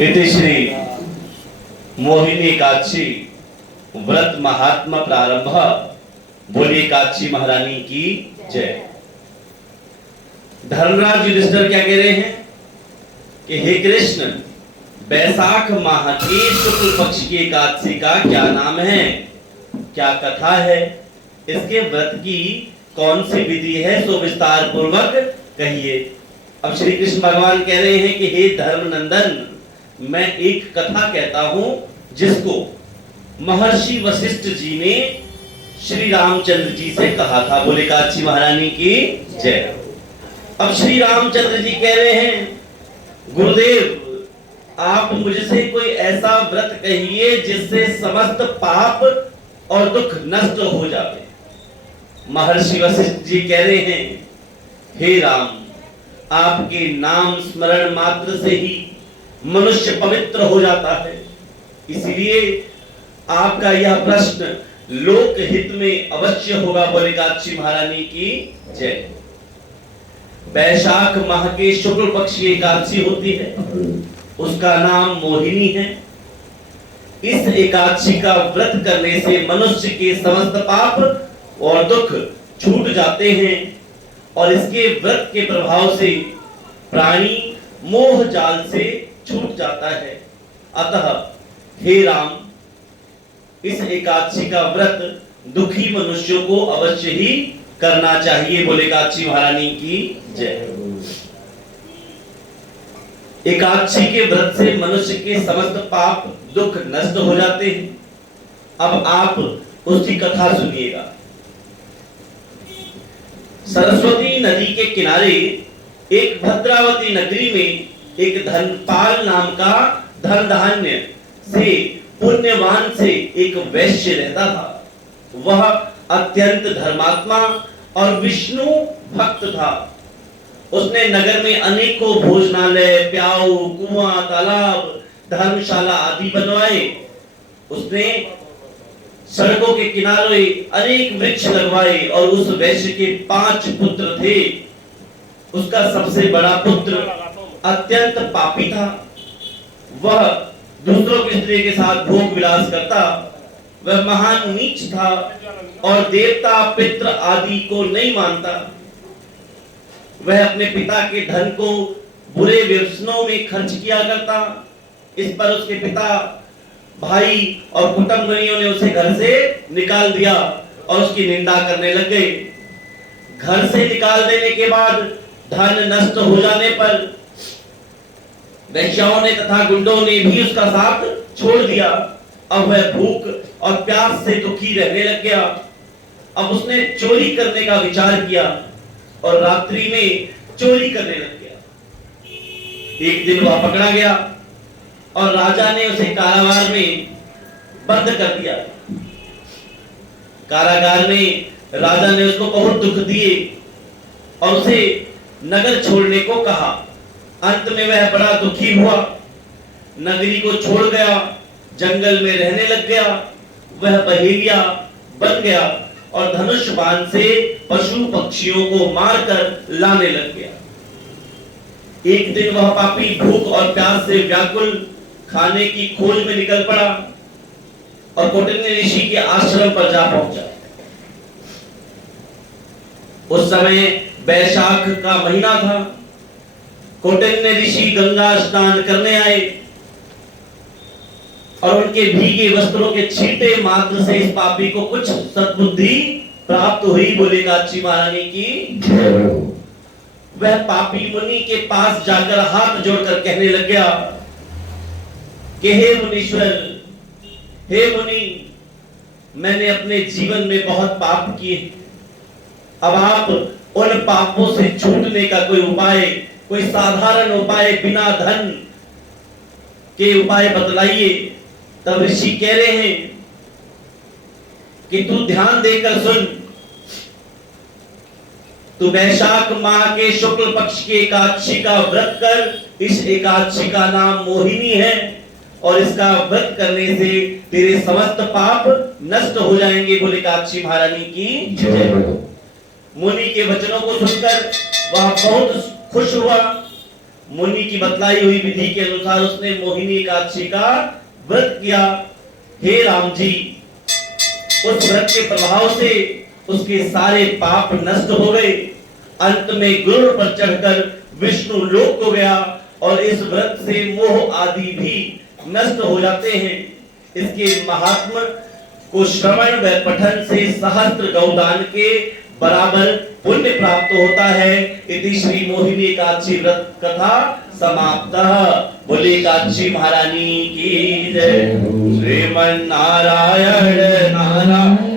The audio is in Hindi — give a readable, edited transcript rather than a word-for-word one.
इति श्री मोहिनी एकादशी व्रत महात्मा प्रारंभ। बोलिए एकादशी महारानी की जय। धर्मराज युधिष्ठिर क्या कह रहे हैं कि हे कृष्ण, बैसाख माह के शुक्ल पक्ष की एकादशी का क्या नाम है, क्या कथा है, इसके व्रत की कौन सी विधि है, सो विस्तार पूर्वक कहिए। अब श्री कृष्ण भगवान कह रहे हैं कि हे धर्मनंदन, मैं एक कथा कहता हूं जिसको महर्षि वशिष्ठ जी ने श्री रामचंद्र जी से कहा था। बोले एकादशी महारानी की जय। अब श्री रामचंद्र जी कह रहे हैं, गुरुदेव आप मुझसे कोई ऐसा व्रत कहिए जिससे समस्त पाप और दुख नष्ट हो जाए। महर्षि वशिष्ठ जी कह रहे हैं, हे राम, आपके नाम स्मरण मात्र से ही मनुष्य पवित्र हो जाता है, इसलिए आपका यह प्रश्न लोक हित में अवश्य होगा। बोले एकादशी महारानी की जय। बैसाख माह के शुक्ल पक्ष की एकादशी होती है, उसका नाम मोहिनी है। इस एकादशी का व्रत करने से मनुष्य के समस्त पाप और दुख छूट जाते हैं और इसके व्रत के प्रभाव से प्राणी मोह जाल से छूट जाता है। अतः हे राम, इस एकादशी का व्रत दुखी मनुष्यों को अवश्य ही करना चाहिए। बोले एकादशी महारानी की जय। एकादशी के व्रत से मनुष्य के समस्त पाप दुख नष्ट हो जाते हैं। अब आप उसकी कथा सुनिएगा। सरस्वती नदी के किनारे एक भद्रावती नगरी में एक धनपाल नाम का धन धान्य से पुण्यवान से एक वैश्य रहता था। वह अत्यंत धर्मात्मा और विष्णु भक्त था। उसने नगर में अनेकों भोजनालय, प्याऊ, कुआं, तालाब, धर्मशाला आदि बनवाए। उसने सड़कों के किनारे अनेक वृक्ष लगवाए और उस वैश्य के 5 पुत्र थे। उसका सबसे बड़ा पुत्र अत्यंत पापी था। वह दूसरों की स्त्री के साथ भोग विलास करता। वह महान नीच था और देवता पितृ आदि को नहीं मानता। वह अपने पिता के धन को बुरे व्यसनों में खर्च किया करता। इस पर उसके पिता, भाई और कुटुंबियों ने उसे घर से निकाल दिया और उसकी निंदा करने लग गए। घर से निकाल देने के बाद धन नष्ट हो जाने पर वैश्याओं ने तथा गुंडों ने भी उसका साथ छोड़ दिया। अब वह भूख और प्यास से दुखी रहने लग गया। अब उसने चोरी करने का विचार किया और रात्रि में चोरी करने लग गया। एक दिन वह पकड़ा गया और राजा ने उसे कारागार में बंद कर दिया। कारागार में राजा ने उसको बहुत दुख दिए और उसे नगर छोड़ने को कहा। अंत में वह बड़ा दुखी हुआ, नगरी को छोड़ गया, जंगल में रहने लग गया। वह बहेलिया बन गया और धनुष बाण से पशु पक्षियों को मारकर लाने लग गया। एक दिन वह पापी भूख और प्यास से व्याकुल खाने की खोज में निकल पड़ा और कौटिल्य ऋषि के आश्रम पर जा पहुंचा। उस समय बैसाख का महीना था। कौटिल्य ऋषि गंगा स्नान करने आए और उनके भीगे वस्त्रों के छींटे मात्र से इस पापी को कुछ सद्बुद्धि प्राप्त हुई। बोले एकादशी महारानी की। वह पापी मुनि के पास जाकर हाथ जोड़कर कहने लग गया कि हे मुनीश्वर, हे मुनि, मैंने अपने जीवन में बहुत पाप किए। अब आप उन पापों से छूटने का कोई उपाय, कोई साधारण उपाय, बिना धन के उपाय बतलाइए। तब ऋषि कह रहे हैं कि तू ध्यान देकर सुन। तू वैशाख माह के शुक्ल पक्ष की एकादशी का व्रत कर। इस एकादशी का नाम मोहिनी है और इसका व्रत करने से तेरे समस्त पाप नष्ट हो जाएंगे। बोले एकादशी महारानी की जय। मुनि के वचनों को सुनकर वह बहुत खुश हुआ मुनि की बतलाई हुई विधि के अनुसार उसने मोहिनी एकादशी का व्रत किया। हे राम जी, उस व्रत के प्रभाव से उसके सारे पाप नष्ट हो गए। अंत में गरुड़ पर चढ़कर विष्णु लोक को गया और इस व्रत से मोह आदि भी नष्ट हो जाते हैं। इसके महात्म को श्रवण व पठन से सहस्त्र गौदान के बराबर पुण्य प्राप्त होता है। इति श्री मोहिनी एकादशी व्रत कथा समाप्त। बोले एकादशी महारानी की जय। श्रीमन नारायण नारायण